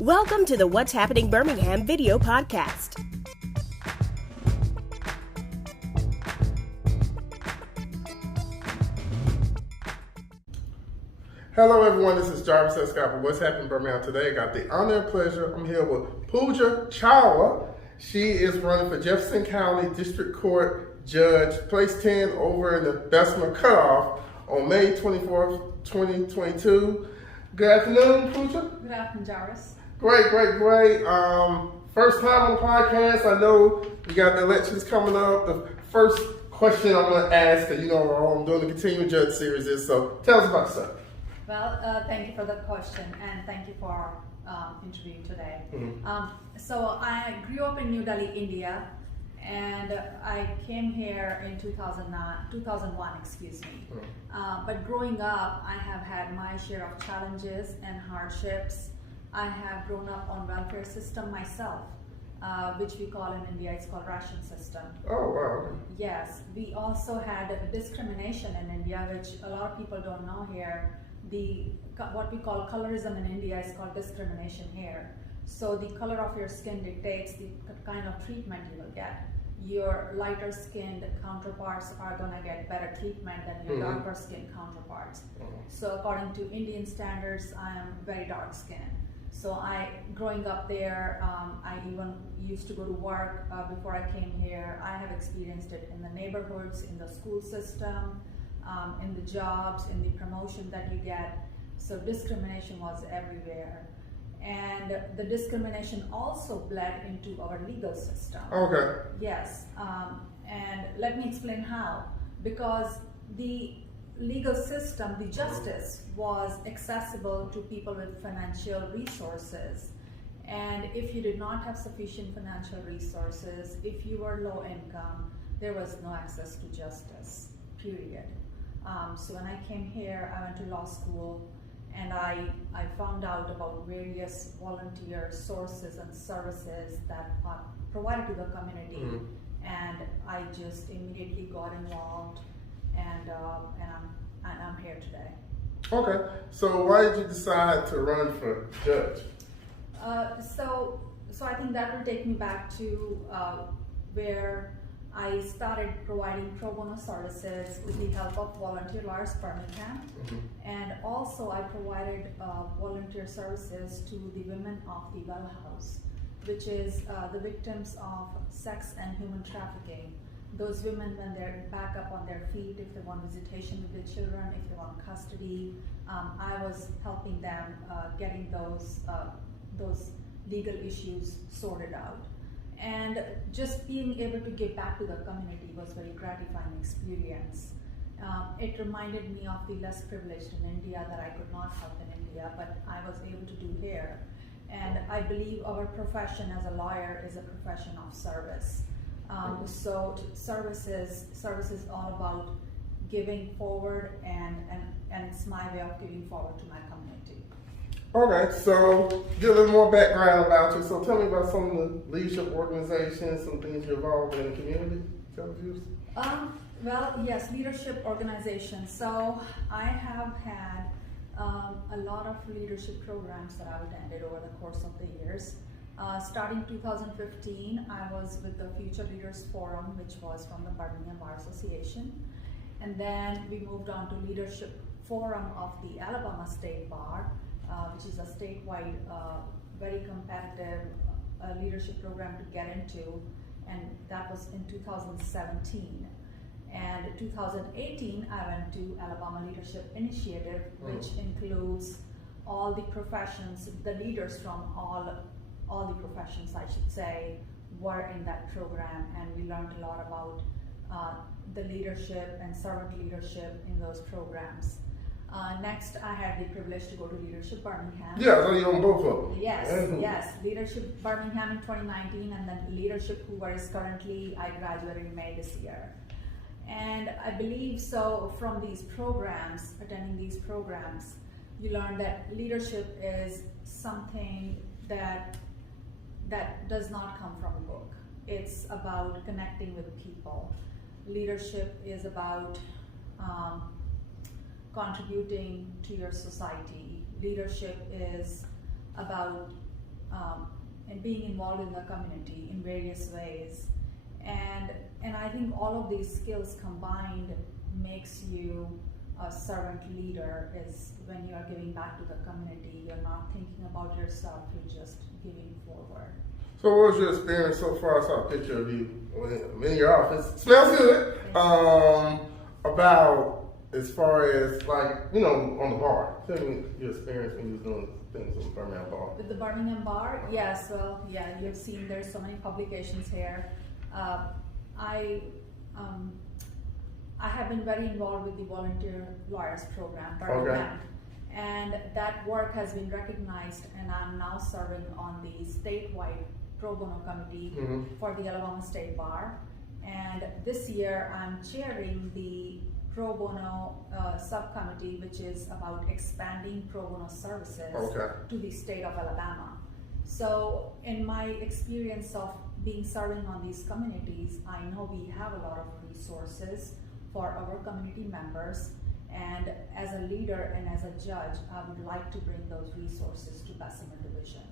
Welcome to the What's Happening Birmingham video podcast. Hello everyone, this is Jefferson for What's Happening Birmingham today. I got the honor and pleasure. I'm here with Pooja Chawla. She is running for Jefferson County District Court Judge, place 10 over in the Bessemer Cutoff on May 24th, 2022. Good afternoon, Pooja. Good afternoon, Jarvis. Great. First time on the podcast. I know we got the elections coming up. The first question I'm going to ask, I'm doing the continuing judge series is, so tell us about yourself. Well, thank you for the question, and thank you for interviewing today. Mm-hmm. So I grew up in New Delhi, India, and I came here in 2001, excuse me. Mm-hmm. But growing up, I have had my share of challenges and hardships. I have grown up on welfare system myself, which we call in India, it's called ration system. Oh, wow. Yes, we also had discrimination in India, which a lot of people don't know here. What we call colorism in India is called discrimination here. So the color of your skin dictates the kind of treatment you will get. Your lighter skinned counterparts are going to get better treatment than your darker skinned counterparts. So according to Indian standards, I am very dark skinned. So growing up there, I even used to go to work before I came here. I have experienced it in the neighborhoods, in the school system, in the jobs, in the promotion that you get. So discrimination was everywhere. And the discrimination also bled into our legal system. Okay. Yes, and let me explain how. Because the legal system, the justice, was accessible to people with financial resources. And if you did not have sufficient financial resources, if you were low income, there was no access to justice, period. So when I came here, I went to law school, and I found out about various volunteer sources and services that are provided to the community, and I just immediately got involved, and I'm here today. Okay, so why did you decide to run for judge? So I think that will take me back to where I started providing pro bono services with the help of Volunteer Lawyers Birmingham, and also I provided volunteer services to the women of the Well House, which is the victims of sex and human trafficking. Those women, when they're back up on their feet, if they want visitation with their children, if they want custody, I was helping them getting those legal issues sorted out. And just being able to give back to the community was a very gratifying experience. It reminded me of the less privileged in India that I could not help in India, but I was able to do here. And I believe our profession as a lawyer is a profession of service. So service is all about giving forward, and it's my way of giving forward to my community. Okay, so get a little more background about you. So tell me about some of the leadership organizations, some things you're involved in the community. Tell us. Well, yes, leadership organizations. So I have had a lot of leadership programs that I've attended over the course of the years. Starting 2015, I was with the Future Leaders Forum, which was from the Birmingham Bar Association. And then we moved on to Leadership Forum of the Alabama State Bar, which is a statewide, very competitive leadership program to get into, and that was in 2017. And 2018, I went to Alabama Leadership Initiative, which includes all the professions, the leaders from all the professions, I should say, were in that program, and we learned a lot about the leadership and servant leadership in those programs. Next, I had the privilege to go to Leadership Birmingham. Yeah, so you're on both of them. Yes. Leadership Birmingham in 2019, and then Leadership Hoover is currently, I graduated in May this year. And I believe so from these programs, attending these programs, you learn that leadership is something that does not come from a book. It's about connecting with people. Leadership is about contributing to your society. Leadership is about and being involved in the community in various ways. And I think all of these skills combined makes you a servant leader. Is when you are giving back to the community, you're not thinking about yourself, you're just giving forward. So what was your experience so far? I saw a picture of you in your office. Smells good. About as far as on the bar. Tell me your experience when you was doing things on the Birmingham bar. With the Birmingham bar, yes. Well, yeah, you've seen there's so many publications here. I have been very involved with the Volunteer Lawyers Program, Birmingham, and that work has been recognized, and I'm now serving on the statewide pro bono committee for the Alabama State Bar. And this year I'm chairing the pro bono subcommittee, which is about expanding pro bono services to the state of Alabama. So in my experience of serving on these communities, I know we have a lot of resources for our community members, and as a leader and as a judge, I would like to bring those resources to Bessemer Division.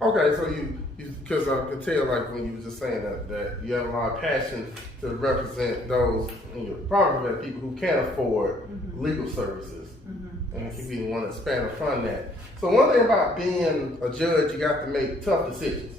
Okay, so you because I could tell, like when you were just saying that you have a lot of passion to represent those in your program, people who can't afford legal services, and you be the one to expand and fund that. So one thing about being a judge, you got to make tough decisions.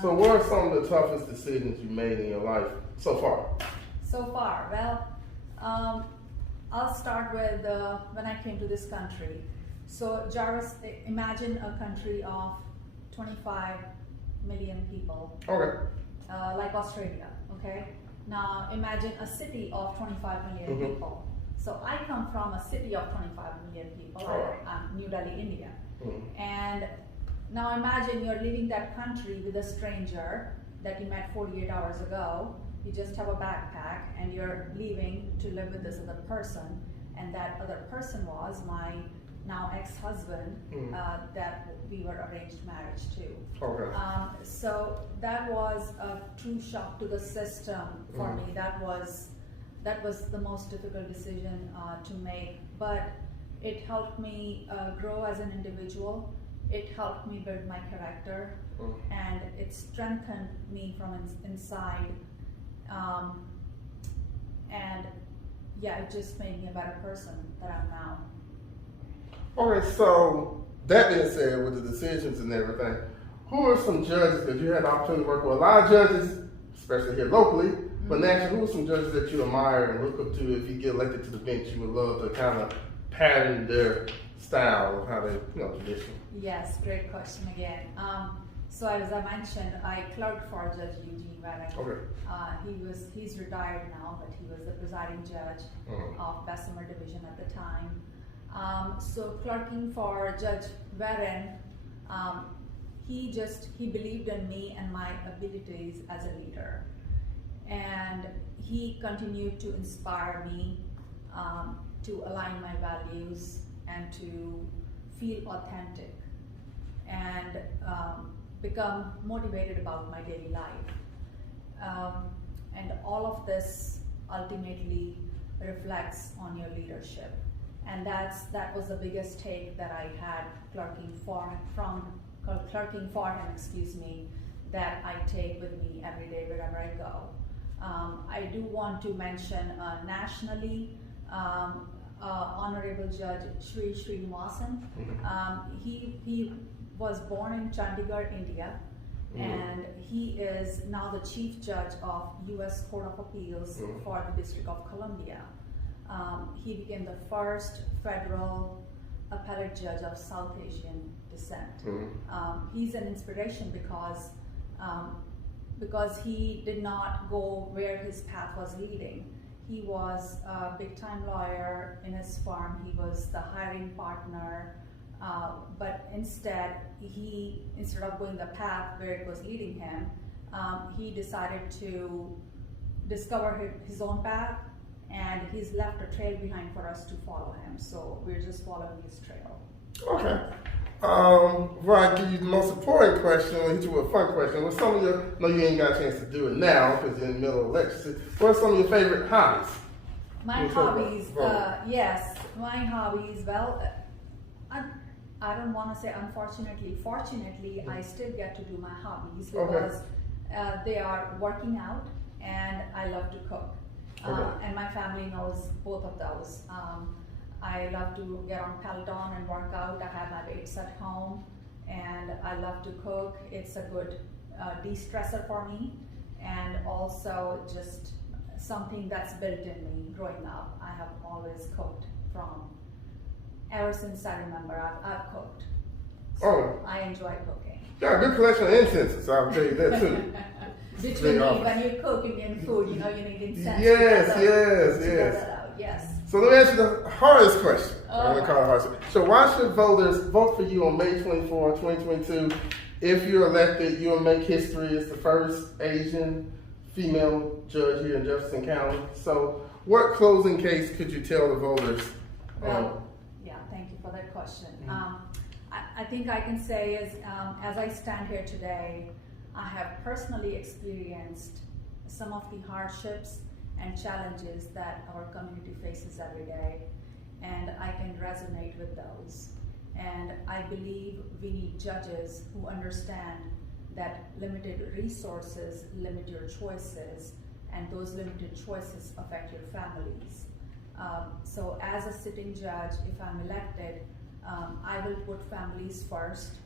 So what are some of the toughest decisions you made in your life so far? So far, well, I'll start with when I came to this country. So Jarvis, imagine a country of 25 million people, like Australia, okay? Now imagine a city of 25 million people. So I come from a city of 25 million people, New Delhi, India. And now imagine you're leaving that country with a stranger that you met 48 hours ago. You just have a backpack and you're leaving to live with this other person, and that other person was my now ex-husband that we were arranged marriage to. So that was a true shock to the system for me. That was the most difficult decision to make, but it helped me grow as an individual. It helped me build my character, and it strengthened me from inside. And yeah, it just made me a better person that I'm now. Okay, so that being said, with the decisions and everything, who are some judges that you had the opportunity to work with? A lot of judges, especially here locally, but naturally, who are some judges that you admire and look up to? If you get elected to the bench, you would love to kind of pattern their style of how they, tradition. Yes, great question again. So as I mentioned, I clerked for Judge Eugene Warren. He's retired now, but he was the presiding judge of Bessemer Division at the time. So clerking for Judge Warren, he believed in me and my abilities as a leader, and he continued to inspire me to align my values and to feel authentic and become motivated about my daily life. And all of this ultimately reflects on your leadership. And that was the biggest take that I had clerking for him, that I take with me every day wherever I go. I do want to mention nationally, Honorable Judge Sri Srinivasan. He was born in Chandigarh, India, and he is now the Chief Judge of U.S. Court of Appeals for the District of Columbia. He became the first federal appellate judge of South Asian descent. He's an inspiration because he did not go where his path was leading. He was a big-time lawyer in his firm. He was the hiring partner, but instead of going the path where it was leading him, he decided to discover his own path, and he's left a trail behind for us to follow him. So we're just following his trail. Okay. Before I give you the most important question, I'll hit you with a fun question. What's some of your, no, you ain't got a chance to do it now because you're in the middle of lecture. What are some of your favorite hobbies? My hobbies, yes, my hobbies, well, I don't want to say unfortunately, fortunately, I still get to do my hobbies Okay. because they are working out and I love to cook. Okay. And my family knows both of those. I love to get on Peloton and work out. I have my weights at home and I love to cook. It's a good de-stressor for me and also just something that's built in me growing up. I have always cooked ever since I remember, I've cooked. So I enjoy cooking. Got a good collection of incenses, I'll tell you that too. Between when you're cooking and food, you need incense. Yes. Yes. So let me ask you the hardest question. I'm going to Oh. call it hardest. So why should voters vote for you on May 24, 2022? If you're elected, you'll make history as the first Asian female judge here in Jefferson County. So what closing case could you tell the voters? Well, thank you for that question. I think I can say as I stand here today, I have personally experienced some of the hardships and challenges that our community faces every day, and I can resonate with those. And I believe we need judges who understand that limited resources limit your choices, and those limited choices affect your families. So as a sitting judge, if I'm elected, I will put families first,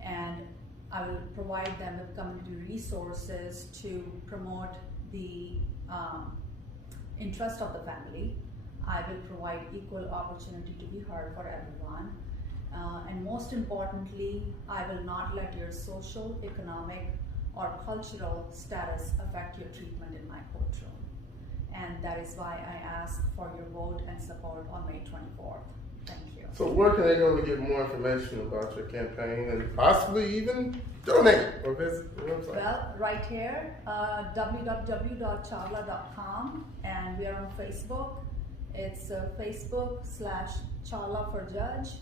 and I will provide them with community resources to promote the interest of the family. I will provide equal opportunity to be heard for everyone. And most importantly, I will not let your social, economic, or cultural status affect your treatment in my courtroom. And that is why I ask for your vote and support on May 24th. Thank you. So where can they go to get more information about your campaign and possibly even donate or visit the website? Well, right here, www.chawla.com, and we are on Facebook. It's Facebook/Chawla for Judge,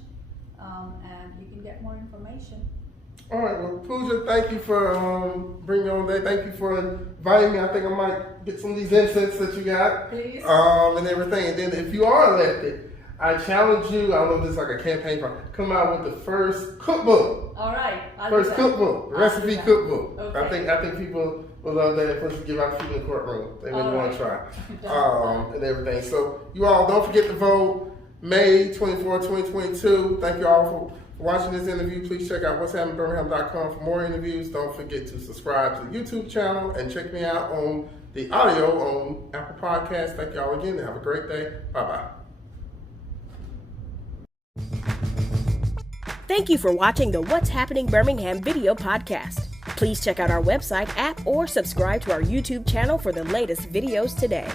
and you can get more information. All right, well, Pooja, thank you for bringing me on today. Thank you for inviting me. I think I might get some of these incense that you got. Please. And everything. And then if you are elected, I challenge you, I don't know if this is like a campaign, come out with the first cookbook. All right. First cookbook, recipe cookbook. Okay. I think people will love that. First to give out to you in the courtroom. They really want to try. And everything. So you all don't forget to vote May 24, 2022. Thank you all for watching this interview. Please check out what'shappenedbirmingham.com for more interviews. Don't forget to subscribe to the YouTube channel and check me out on the audio on Apple Podcasts. Thank you all again and have a great day. Bye-bye. Thank you for watching the What's Happening Birmingham video podcast. Please check out our website, app, or subscribe to our YouTube channel for the latest videos today.